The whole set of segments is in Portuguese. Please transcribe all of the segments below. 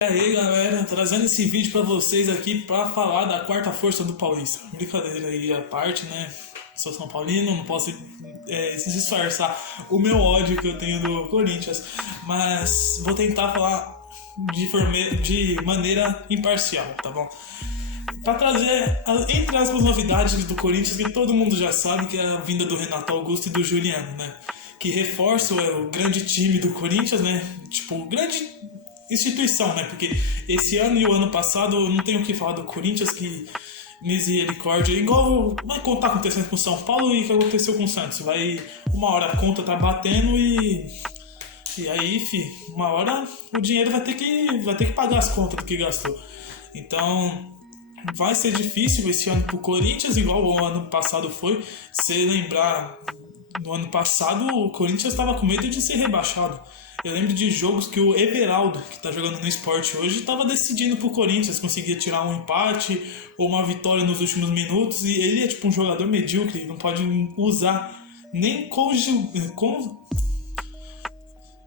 E aí galera, trazendo esse vídeo pra vocês aqui pra falar da quarta força do Paulista. Brincadeira aí à parte, né? Sou São Paulino, não posso disfarçar o meu ódio que eu tenho do Corinthians, mas vou tentar falar de maneira imparcial, tá bom? Pra trazer, entre aspas, novidades do Corinthians que todo mundo já sabe, que é a vinda do Renato Augusto e do Juliano, né? Que reforça o grande time do Corinthians, né? Tipo, grande instituição, né? Porque esse ano e o ano passado eu não tenho o que falar do Corinthians, que misericórdia, igual vai contar acontecendo com o São Paulo e o que aconteceu com o Santos. Vai, uma hora a conta tá batendo e aí, uma hora o dinheiro vai ter que pagar as contas do que gastou. Então, vai ser difícil esse ano pro Corinthians, igual o ano passado foi. Se lembrar, no ano passado o Corinthians estava com medo de ser rebaixado. Eu lembro de jogos que o Everaldo, que tá jogando no Sport hoje, estava decidindo pro Corinthians, conseguia tirar um empate ou uma vitória nos últimos minutos, e ele é tipo um jogador medíocre, não pode usar nem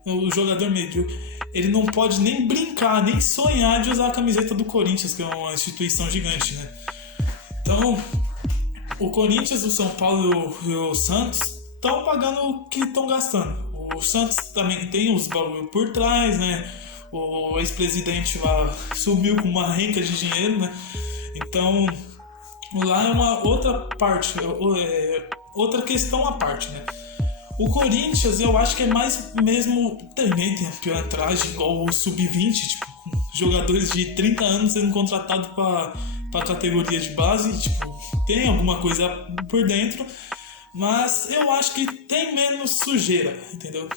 o jogador medíocre, ele não pode nem brincar, nem sonhar de usar a camiseta do Corinthians, que é uma instituição gigante, né? Então, o Corinthians, o São Paulo e o Santos estão pagando o que estão gastando. O Santos também tem os bagulho por trás, né? O ex-presidente lá subiu com uma renca de dinheiro, né? Então, lá é uma outra parte, outra questão à parte, né? O Corinthians, eu acho que é mais mesmo, também tem a pilantragem, igual o Sub-20, tipo, jogadores de 30 anos sendo contratados para categoria de base, tipo, tem alguma coisa por dentro, mas eu acho que tem menos sujeira, entendeu?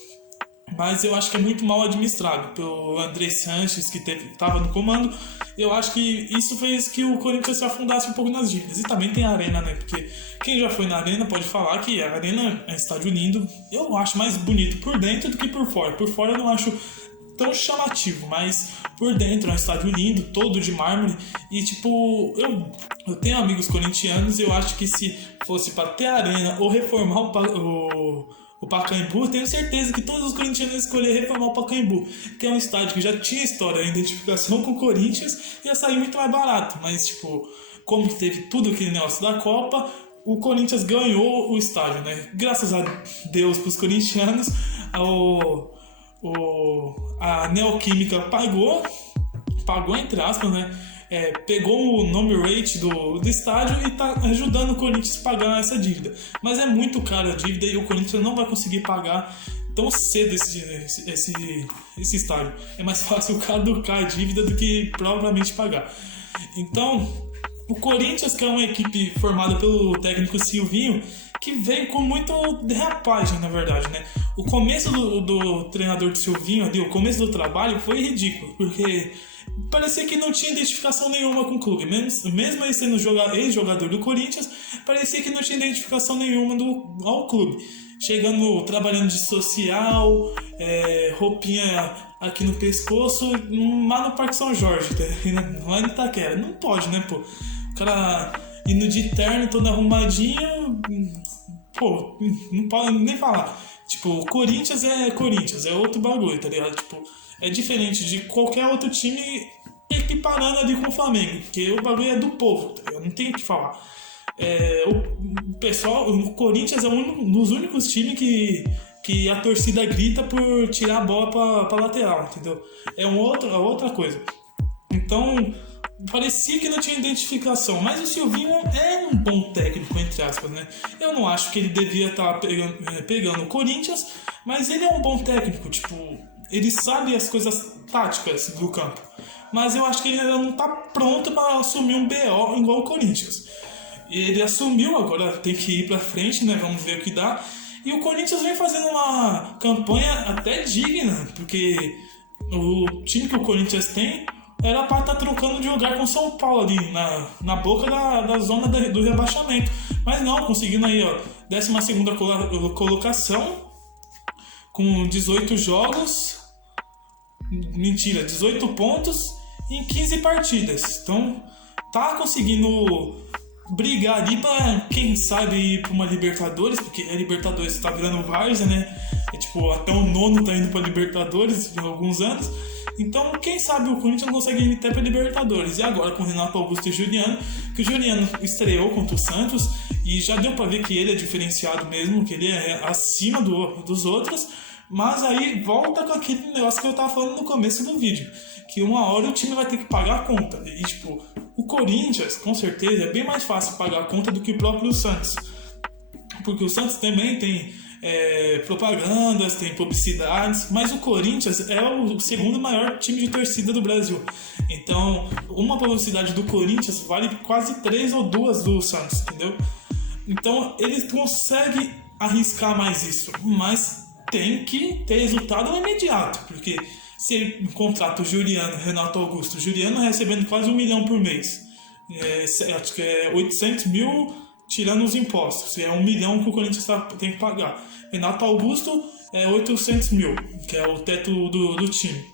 Mas eu acho que é muito mal administrado pelo André Sanches, que estava no comando. Eu acho que isso fez que o Corinthians se afundasse um pouco nas dívidas. E também tem a Arena, né? Porque quem já foi na Arena pode falar que a Arena é um estádio lindo. Eu acho mais bonito por dentro do que por fora. Por fora eu não acho tão chamativo, mas por dentro é um estádio lindo, todo de mármore. E tipo, eu tenho amigos corintianos e eu acho que se fosse para ter a Arena ou reformar o Pacaembu, eu tenho certeza que todos os corintianos escolheram reformar o Pacaembu, que é um estádio que já tinha história, identificação com o Corinthians, ia sair muito mais barato, mas tipo, como teve tudo aquele negócio da Copa, o Corinthians ganhou o estádio, né? Graças a Deus pros corintianos, a Neoquímica pagou entre aspas, né? Pegou o nome rate do estádio e tá ajudando o Corinthians a pagar essa dívida. Mas é muito cara a dívida e o Corinthians não vai conseguir pagar tão cedo esse estádio. É mais fácil caducar a dívida do que provavelmente pagar. Então, o Corinthians, que é uma equipe formada pelo técnico Silvinho, que veio com muito derrapagem, na verdade, né? O começo do treinador do Silvinho, ali, o começo do trabalho foi ridículo, porque parecia que não tinha identificação nenhuma com o clube. Mesmo ele sendo ex-jogador do Corinthians, parecia que não tinha identificação nenhuma ao clube. Chegando, trabalhando de social, roupinha aqui no pescoço, lá no Parque São Jorge, lá em Itaquera. Não pode, né, pô? O cara indo de terno, todo arrumadinho, pô, não pode nem falar. Tipo, Corinthians é outro bagulho, tá ligado? Tipo, é diferente de qualquer outro time equiparando ali com o Flamengo, porque o bagulho é do povo, tá ligado? Não tem o que falar. O Corinthians é um dos únicos times que a torcida grita por tirar a bola pra lateral, entendeu? É outra coisa. Então, parecia que não tinha identificação, mas o Silvinho é um bom técnico, entre aspas, né? Eu não acho que ele devia estar pegando o Corinthians, mas ele é um bom técnico, tipo, ele sabe as coisas táticas do campo, mas eu acho que ele ainda não está pronto para assumir um BO igual o Corinthians. Ele assumiu, agora tem que ir para frente, né? Vamos ver o que dá. E o Corinthians vem fazendo uma campanha até digna, porque o time que o Corinthians tem era para estar trocando de lugar com o São Paulo ali, na boca da zona do rebaixamento. Mas não, conseguindo aí, ó, 12ª colocação, com 18 jogos, 18 pontos em 15 partidas. Então, tá conseguindo brigar ali pra, quem sabe, ir pra uma Libertadores, porque a Libertadores tá virando várzea, né? É tipo, até o nono tá indo pra Libertadores em alguns anos. Então, quem sabe o Corinthians não consegue ir até pra Libertadores. E agora com o Renato Augusto e Juliano, que o Juliano estreou contra o Santos e já deu pra ver que ele é diferenciado mesmo, que ele é acima dos outros. Mas aí volta com aquele negócio que eu tava falando no começo do vídeo, que uma hora o time vai ter que pagar a conta. E tipo, o Corinthians, com certeza, é bem mais fácil pagar a conta do que o próprio Santos. Porque o Santos também tem propagandas, tem publicidades, mas o Corinthians é o segundo maior time de torcida do Brasil. Então, uma publicidade do Corinthians vale quase 3 ou 2 do Santos, entendeu? Então, eles conseguem arriscar mais isso, mas tem que ter resultado imediato, porque se ele contrata o Juliano, Renato Augusto, o Juliano recebendo quase 1 milhão por mês, acho que é 800 mil tirando os impostos, é 1 milhão que o Corinthians tem que pagar. Renato Augusto é 800 mil, que é o teto do time.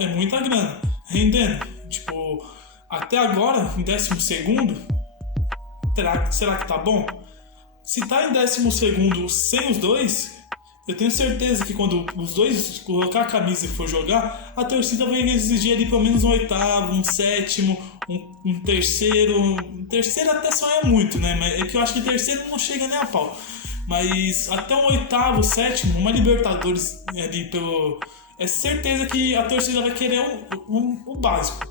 É muita grana rendendo. Tipo, até agora, em 12º, será que tá bom? Se tá em 12º sem os dois, eu tenho certeza que quando os dois colocar a camisa e for jogar, a torcida vai exigir ali pelo menos um 8º, um 7º, um terceiro. Um terceiro até só é muito, né? Mas é que eu acho que terceiro não chega nem a pau. Mas até um 8º, 7º, uma Libertadores ali pelo. É certeza que a torcida vai querer o básico.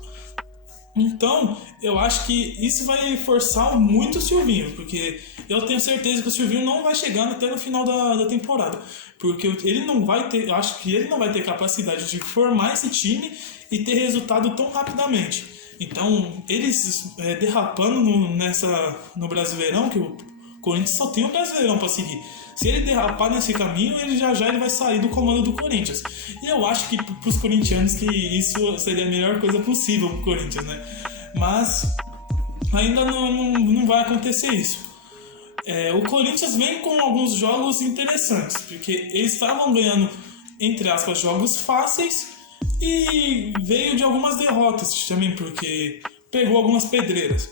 Então, eu acho que isso vai forçar muito o Silvinho, porque eu tenho certeza que o Silvinho não vai chegar até no final da temporada, porque ele não vai ter, eu acho que ele não vai ter capacidade de formar esse time e ter resultado tão rapidamente. Então, eles derrapando no Brasileirão, que o Corinthians só tem o Brasileirão para seguir. Se ele derrapar nesse caminho, ele já vai sair do comando do Corinthians. E eu acho que para os corintianos que isso seria a melhor coisa possível para o Corinthians, né? Mas ainda não vai acontecer isso. O Corinthians vem com alguns jogos interessantes, porque eles estavam ganhando, entre aspas, jogos fáceis e veio de algumas derrotas também, porque pegou algumas pedreiras.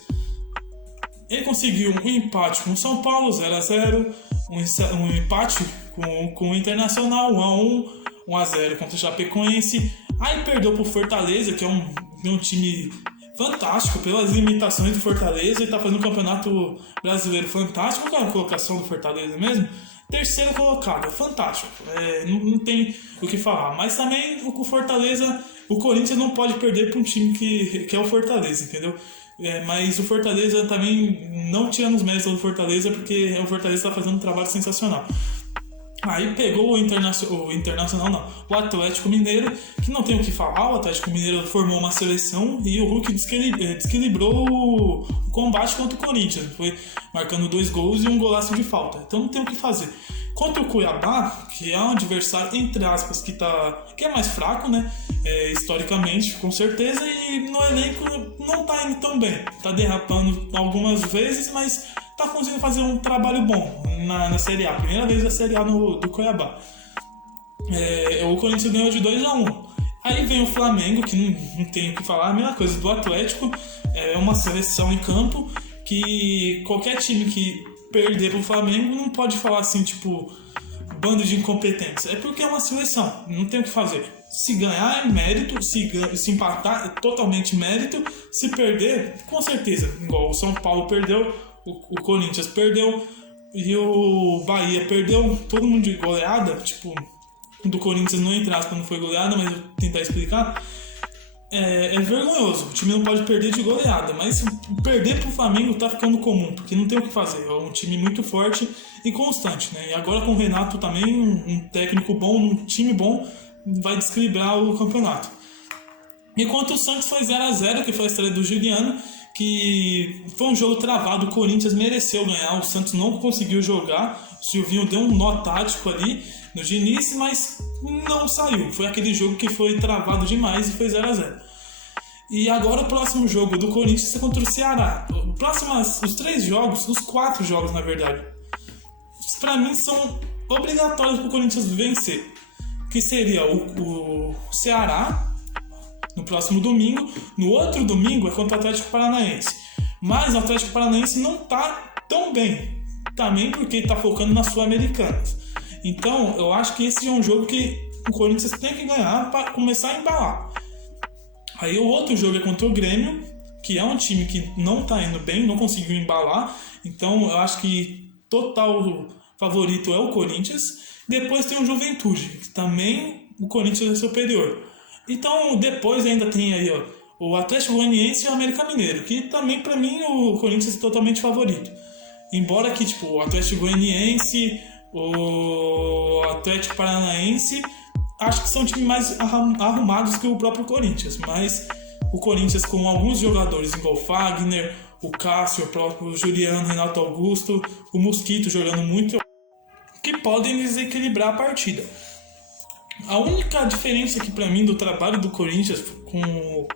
Ele conseguiu um empate com o São Paulo, 0x0, um empate com o Internacional, 1x1, 1x0 contra o Chapecoense. Aí perdeu pro Fortaleza, que é um time fantástico, pelas limitações do Fortaleza. Ele tá fazendo um campeonato brasileiro fantástico. Qual é a colocação do Fortaleza mesmo? Terceiro colocado, fantástico. Não tem o que falar. Mas também o Fortaleza, o Corinthians não pode perder para um time que é o Fortaleza, entendeu? Mas o Fortaleza também, não tirando os méritos do Fortaleza, porque o Fortaleza está fazendo um trabalho sensacional. Aí pegou o Internacional, o Atlético Mineiro, que não tem o que falar. O Atlético Mineiro formou uma seleção e o Hulk desequilibrou o combate contra o Corinthians. Foi marcando 2 gols e um golaço de falta. Então não tem o que fazer. Contra o Cuiabá, que é um adversário, entre aspas, que é mais fraco, né? Historicamente, com certeza, e no elenco não tá indo tão bem. Tá derrapando algumas vezes, mas tá conseguindo fazer um trabalho bom na Série A. Primeira vez na Série A do Cuiabá. O Corinthians ganhou de 2x1. Aí vem o Flamengo, que não tem o que falar, a mesma coisa do Atlético. É uma seleção em campo que qualquer time que perder pro Flamengo não pode falar assim, tipo, bando de incompetentes. É porque é uma seleção, não tem o que fazer. Se ganhar é mérito, se empatar é totalmente mérito, se perder, com certeza. Igual o São Paulo perdeu, o Corinthians perdeu e o Bahia perdeu, todo mundo de goleada, tipo, do Corinthians não entra aspas, não foi goleada, mas eu vou tentar explicar. É vergonhoso, o time não pode perder de goleada, mas perder pro Flamengo tá ficando comum, porque não tem o que fazer, é um time muito forte e constante, né? E agora com o Renato também, um técnico bom, um time bom, vai desequilibrar o campeonato. Enquanto o Santos foi 0x0, que foi a estreia do Juliano, que foi um jogo travado, o Corinthians mereceu ganhar, o Santos não conseguiu jogar, o Silvinho deu um nó tático ali no Diniz, mas não saiu. Foi aquele jogo que foi travado demais e foi 0x0. E agora o próximo jogo do Corinthians é contra o Ceará. Os 3 jogos, os 4 jogos na verdade, pra mim são obrigatórios pro Corinthians vencer. Que seria o Ceará no próximo domingo. No outro domingo é contra o Atlético Paranaense. Mas o Atlético Paranaense não tá tão bem, também porque tá focando na Sul-Americanas. Então, eu acho que esse é um jogo que o Corinthians tem que ganhar para começar a embalar. Aí o outro jogo é contra o Grêmio, que é um time que não tá indo bem, não conseguiu embalar. Então, eu acho que total favorito é o Corinthians. Depois tem o Juventude, que também o Corinthians é superior. Então, depois ainda tem aí, ó, o Atlético Goianiense e o América Mineiro, que também, para mim, o Corinthians é totalmente favorito. Embora que, tipo, o Atlético Goianiense, o Atlético Paranaense, acho que são times mais arrumados que o próprio Corinthians. Mas o Corinthians, com alguns jogadores, igual o Fagner, o Cássio, o próprio Juliano, Renato Augusto, o Mosquito jogando muito, que podem desequilibrar a partida. A única diferença aqui para mim do trabalho do Corinthians com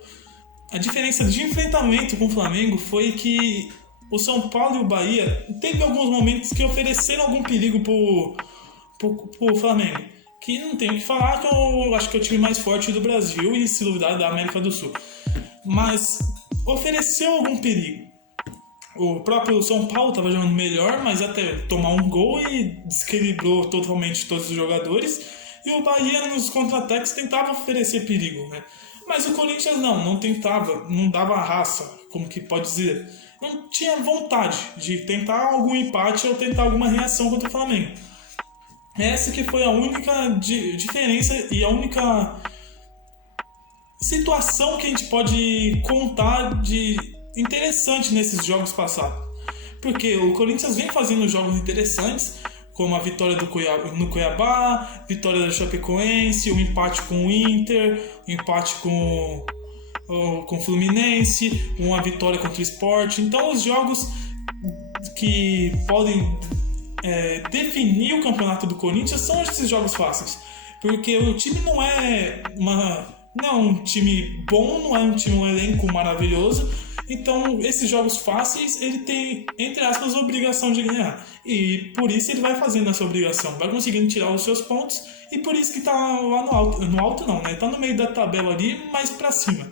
a diferença de enfrentamento com o Flamengo foi que o São Paulo e o Bahia teve alguns momentos que ofereceram algum perigo pro Flamengo. Que não tenho o que falar, que eu acho que é o time mais forte do Brasil e, se duvidar, da América do Sul. Mas ofereceu algum perigo. O próprio São Paulo estava jogando melhor, mas até tomar um gol e desequilibrou totalmente todos os jogadores. E o Bahia, nos contra-ataques, tentava oferecer perigo, né? Mas o Corinthians não tentava, não dava raça, como que pode dizer. Não tinha vontade de tentar algum empate ou tentar alguma reação contra o Flamengo. Essa que foi a única diferença e a única situação que a gente pode contar de interessante nesses jogos passados. Porque o Corinthians vem fazendo jogos interessantes, como a vitória no Cuiabá, vitória da Chapecoense, o empate com o Inter, o empate com o Fluminense, uma vitória contra o Sport. Então, os jogos que podem definir o campeonato do Corinthians são esses jogos fáceis. Porque o time não é um time bom, não é um elenco maravilhoso. Então, esses jogos fáceis, ele tem, entre aspas, a obrigação de ganhar. E por isso ele vai fazendo essa obrigação, vai conseguindo tirar os seus pontos, e por isso que tá lá no alto. No alto não, né? Tá no meio da tabela ali, mais pra cima.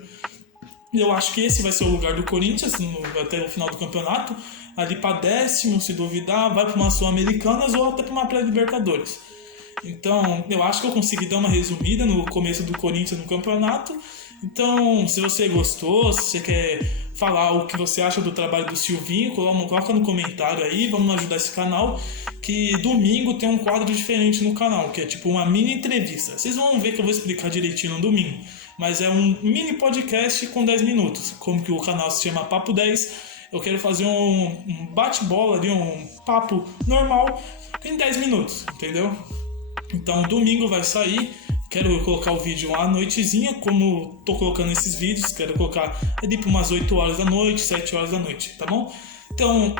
Eu acho que esse vai ser o lugar do Corinthians até o final do campeonato. Ali pra 10º, se duvidar, vai pra uma Sul-Americanas ou até pra uma pré-Libertadores. Então, eu acho que eu consegui dar uma resumida no começo do Corinthians no campeonato. Então, se você gostou, se você quer falar o que você acha do trabalho do Silvinho, coloca no comentário aí, vamos ajudar esse canal, que domingo tem um quadro diferente no canal, que é tipo uma mini entrevista. Vocês vão ver que eu vou explicar direitinho no domingo, mas é um mini podcast com 10 minutos, como que o canal se chama Papo 10, eu quero fazer um bate-bola ali, um papo normal em 10 minutos, entendeu? Então, domingo vai sair. Quero colocar o vídeo à noitezinha, como tô colocando esses vídeos. Quero colocar ali para umas 8 horas da noite, 7 horas da noite, tá bom? Então,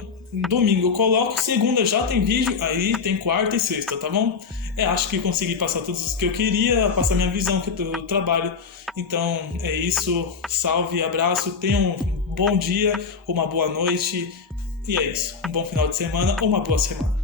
domingo eu coloco, segunda já tem vídeo, aí tem quarta e sexta, tá bom? Acho que consegui passar todos os que eu queria, passar minha visão do trabalho. Então, é isso. Salve, abraço, tenham um bom dia ou uma boa noite. E é isso. Um bom final de semana ou uma boa semana.